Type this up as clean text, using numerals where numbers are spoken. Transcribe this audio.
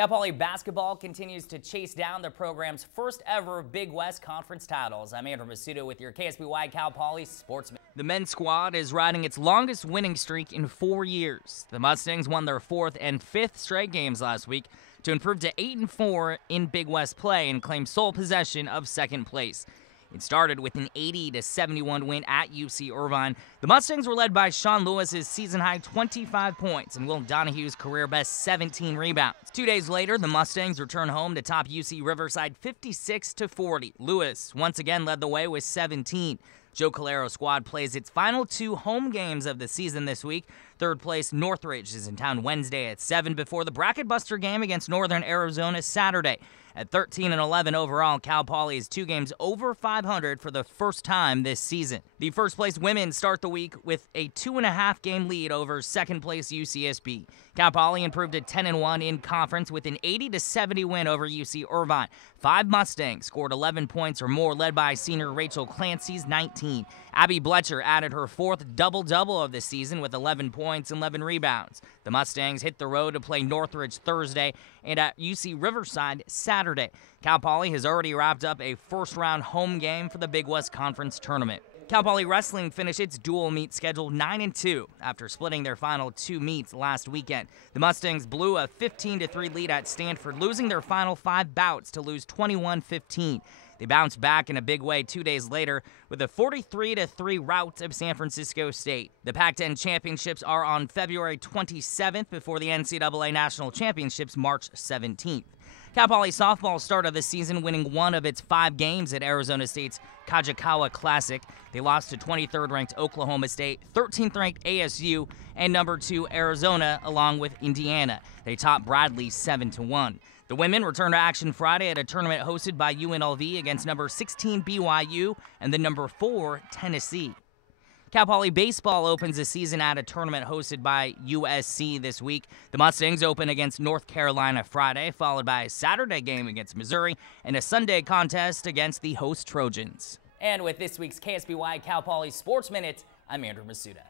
Cal Poly basketball continues to chase down the program's first ever Big West Conference titles. I'm Andrew Masuda with your KSBY Cal Poly Sports. The men's squad is riding its longest winning streak in 4 years. The Mustangs won their 4th and 5th straight games last week to improve to 8-4 in Big West play and claim sole possession of second place. It started with an 80-71 win at UC Irvine. The Mustangs were led by Sean Lewis's season-high 25 points and Will Donahue's career-best 17 rebounds. 2 days later, the Mustangs returned home to top UC Riverside 56-40. Lewis once again led the way with 17. Joe Calero's squad plays its final 2 home games of the season this week. Third place Northridge is in town Wednesday at 7 before the bracket buster game against Northern Arizona Saturday. At 13-11 overall, Cal Poly is 2 games over 500 for the first time this season. The first place women start the week with a 2.5 game lead over second place UCSB. Cal Poly improved to 10-1 in conference with an 80-70 win over UC Irvine. 5 Mustangs scored 11 points or more, led by senior Rachel Clancy's 19. Abby Bletcher added her 4th double-double of the season with 11 points and 11 rebounds. The Mustangs hit the road to play Northridge Thursday and at UC Riverside Saturday. Cal Poly has already wrapped up a first-round home game for the Big West Conference Tournament. Cal Poly Wrestling finished its dual meet schedule 9-2 after splitting their final 2 meets last weekend. The Mustangs blew a 15-3 lead at Stanford, losing their final 5 bouts to lose 21-15. They bounced back in a big way 2 days later with a 43-3 rout of San Francisco State. The Pac-10 championships are on February 27th before the NCAA National Championships March 17th. Cal Poly softball started the season winning 1 of its 5 games at Arizona State's Kajikawa Classic. They lost to 23rd-ranked Oklahoma State, 13th-ranked ASU, and number 2 Arizona, along with Indiana. They topped Bradley 7-1. The women return to action Friday at a tournament hosted by UNLV against number 16 BYU and the number 4 Tennessee. Cal Poly baseball opens the season at a tournament hosted by USC this week. The Mustangs open against North Carolina Friday, followed by a Saturday game against Missouri and a Sunday contest against the host Trojans. And with this week's KSBY Cal Poly Sports Minute, I'm Andrew Masuda.